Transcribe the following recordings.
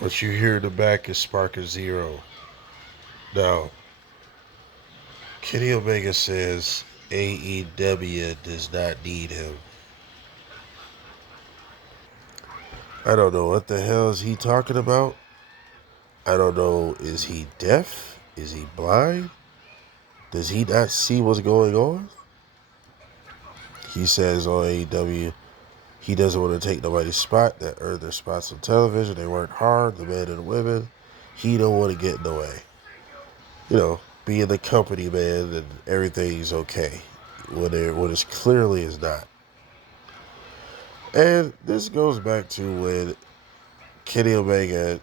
What you hear in the back is Sparker Zero. Now, Kenny Omega says AEW does not need him. I don't know what the hell is he talking about. I don't know. Is he deaf? Is he blind? Does he not see what's going on? He says on AEW he doesn't want to take nobody's spot that earned their spots on television. They worked hard, the men and the women. He don't want to get in the way. Being the company man and everything's okay when it's clearly is not. And this goes back to when Kenny Omega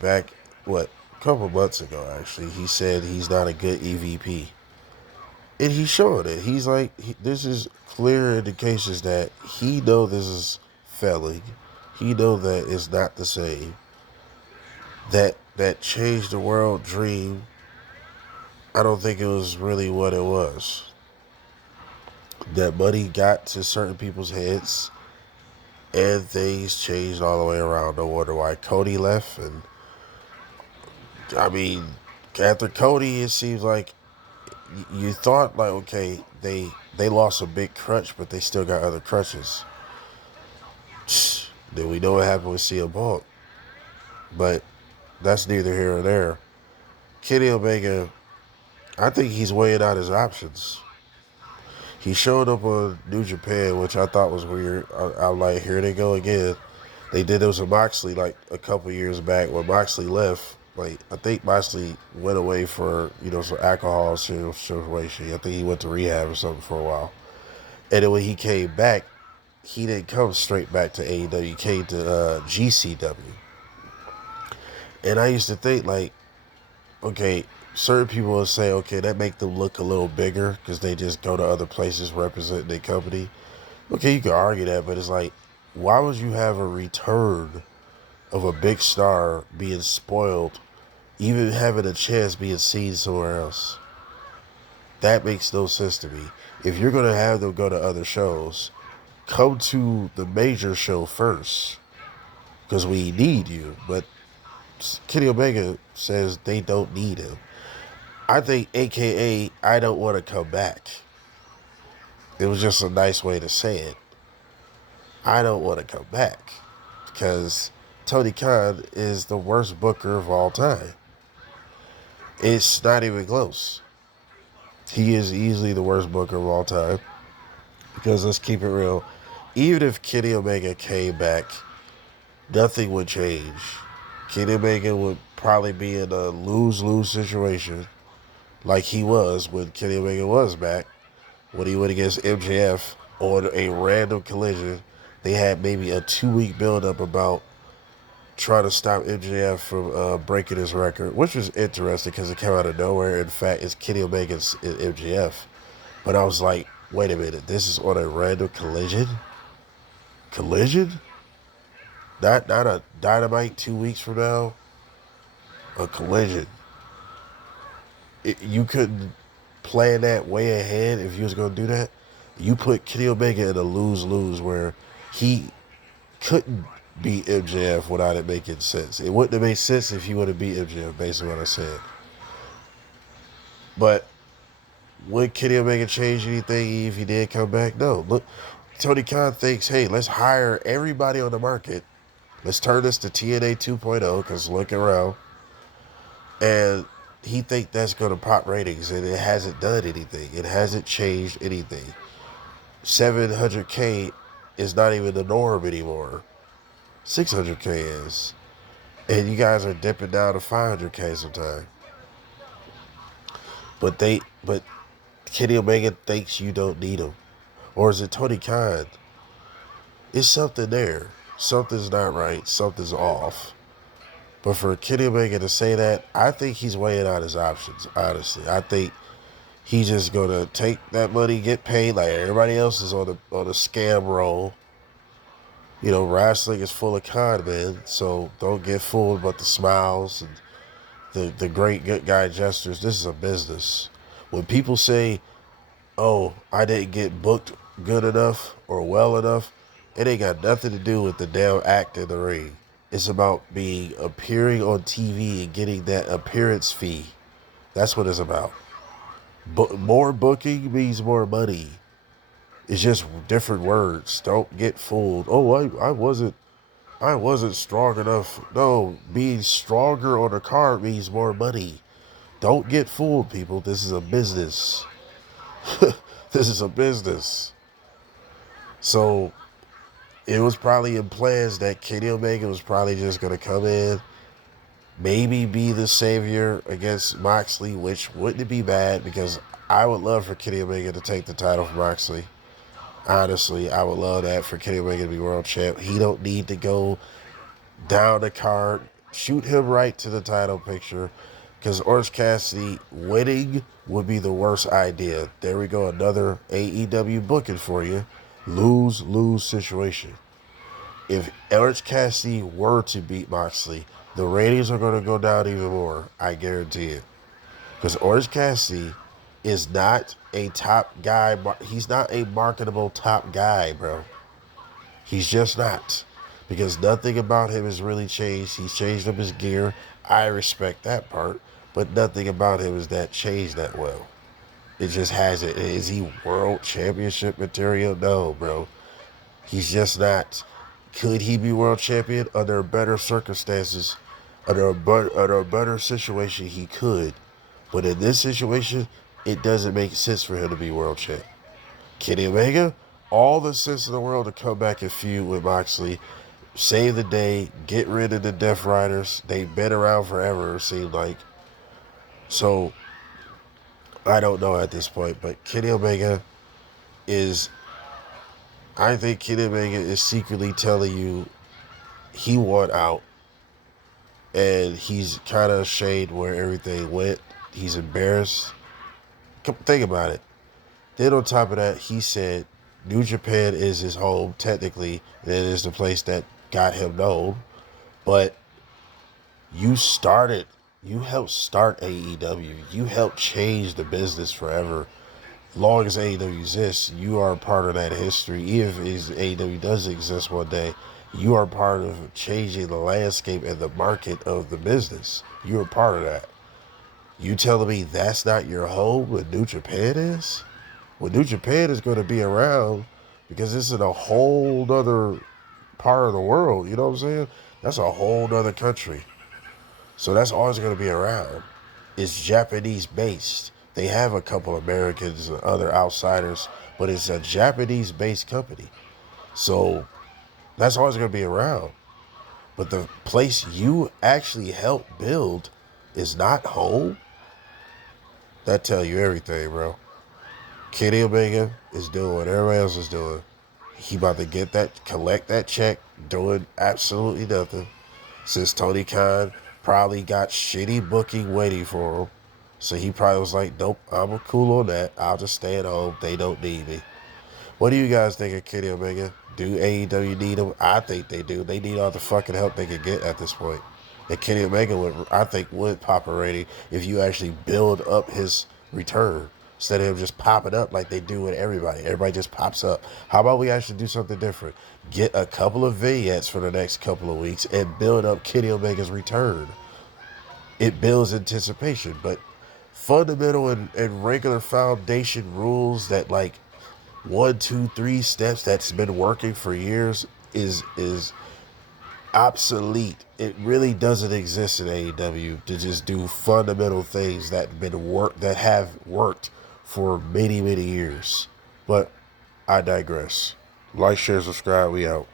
back a couple months ago actually he said he's not a good EVP, and he's showing it. He's like this is clear indications that he know this is failing. He know that it's not the same. That changed the world dream. I don't think it was really what it was. That money got to certain people's heads and things changed all the way around. No wonder why Cody left. And I mean, after Cody, it seems like you thought like, okay, they lost a big crutch, but they still got other crutches. Then we know what happened with CM Punk, but that's neither here nor there. Kenny Omega, I think he's weighing out his options. He showed up on New Japan, which I thought was weird. I'm like, here they go again. They did this with Moxley like a couple years back when Moxley left. Like I think Moxley went away for some alcohol situation. I think he went to rehab or something for a while. And then when he came back, he didn't come straight back to AEW. He came to GCW. And I used to think like, okay, certain people will say, okay, that make them look a little bigger because they just go to other places representing their company. Okay, you can argue that, but it's like, why would you have a return of a big star being spoiled, even having a chance being seen somewhere else? That makes no sense to me. If you're going to have them go to other shows, come to the major show first because we need you. But Kenny Omega says they don't need him. I think AKA I don't want to come back. It was just a nice way to say it. I don't want to come back because Tony Khan is the worst booker of all time. It's not even close. He is easily the worst booker of all time because let's keep it real. Even if Kenny Omega came back, nothing would change. Kenny Omega would probably be in a lose-lose situation like he was when Kenny Omega was back, when he went against MJF on a random collision. They had maybe a 2-week build-up about trying to stop MJF from breaking his record, which was interesting because it came out of nowhere. In fact, it's Kenny Omega and MJF. But I was like, wait a minute, this is on a random collision? Collision? Not a Dynamite 2 weeks from now? A collision. You couldn't plan that way ahead if you was going to do that. You put Kenny Omega in a lose-lose where he couldn't beat MJF without it making sense. It wouldn't have made sense if he would have beat MJF, based on what I said. But would Kenny Omega change anything if he did come back? No. Look, Tony Khan thinks, hey, let's hire everybody on the market. Let's turn this to TNA 2.0 because look around. And he think that's going to pop ratings, and it hasn't done anything. It hasn't changed anything. 700K is not even the norm anymore. 600K is. And you guys are dipping down to 500K sometime. But Kenny Omega thinks you don't need him. Or is it Tony Khan? It's something there. Something's not right. Something's off. But for Kenny Omega to say that, I think he's weighing out his options, honestly. I think he's just going to take that money, get paid like everybody else is on a scam roll. Wrestling is full of con men, so don't get fooled by the smiles and the great good guy gestures. This is a business. When people say, oh, I didn't get booked good enough or well enough, it ain't got nothing to do with the damn act in the ring. It's about being appearing on TV and getting that appearance fee. That's what it's about. More booking means more money. It's just different words. Don't get fooled. Oh, I wasn't strong enough. No, being stronger on a card means more money. Don't get fooled, people. This is a business. This is a business. So it was probably in plans that Kenny Omega was probably just gonna come in, maybe be the savior against Moxley, which wouldn't be bad because I would love for Kenny Omega to take the title from Moxley. Honestly, I would love that for Kenny Omega to be world champ. He don't need to go down the card. Shoot him right to the title picture. Because Orange Cassidy winning would be the worst idea. There we go. Another AEW booking for you. Lose-lose situation. If Orange Cassidy were to beat Moxley, the ratings are going to go down even more. I guarantee it. Because Orange Cassidy is not a top guy. He's not a marketable top guy, bro. He's just not. Because nothing about him has really changed. He's changed up his gear. I respect that part. But nothing about him is that changed that well. It just hasn't. Is he world championship material? No, bro. He's just not. Could he be world champion under better circumstances? Under a better situation, he could. But in this situation, it doesn't make sense for him to be world champ. Kenny Omega, all the sense in the world to come back and feud with Moxley, save the day, get rid of the Death Riders. They've been around forever, it seemed like. So, I don't know at this point, but Kenny Omega is, I think Kenny Omega is secretly telling you he won out, and he's kind of ashamed where everything went. He's embarrassed. Think about it. Then on top of that, he said New Japan is his home, technically, and it is the place that got him known. But you helped start AEW. You helped change the business forever. Long as AEW exists, you are a part of that history. Even if AEW does exist one day, you are part of changing the landscape and the market of the business. You're a part of that. You telling me that's not your home, what New Japan is? Well, New Japan is going to be around because this is a whole other part of the world. You know what I'm saying? That's a whole other country. So that's always going to be around. It's Japanese based. They have a couple Americans and other outsiders, but it's a Japanese based company. So that's always going to be around. But the place you actually helped build is not home. That tell you everything, bro. Kenny Omega is doing what everybody else is doing. He about to collect that check, doing absolutely nothing. Since Tony Khan probably got shitty booking waiting for him. So he probably was like, nope, I'm cool on that. I'll just stay at home. They don't need me. What do you guys think of Kenny Omega? Do AEW need him? I think they do. They need all the fucking help they can get at this point. And Kenny Omega would pop a rating if you actually build up his return. Instead of him just popping up like they do with everybody. Everybody just pops up. How about we actually do something different? Get a couple of vignettes for the next couple of weeks and build up Kenny Omega's return. It builds anticipation, but fundamental and regular foundation rules that like 1, 2, 3 steps that's been working for years is obsolete. It really doesn't exist in AEW to just do fundamental things that have worked for many, many years. But I digress. Like, share, subscribe. We out.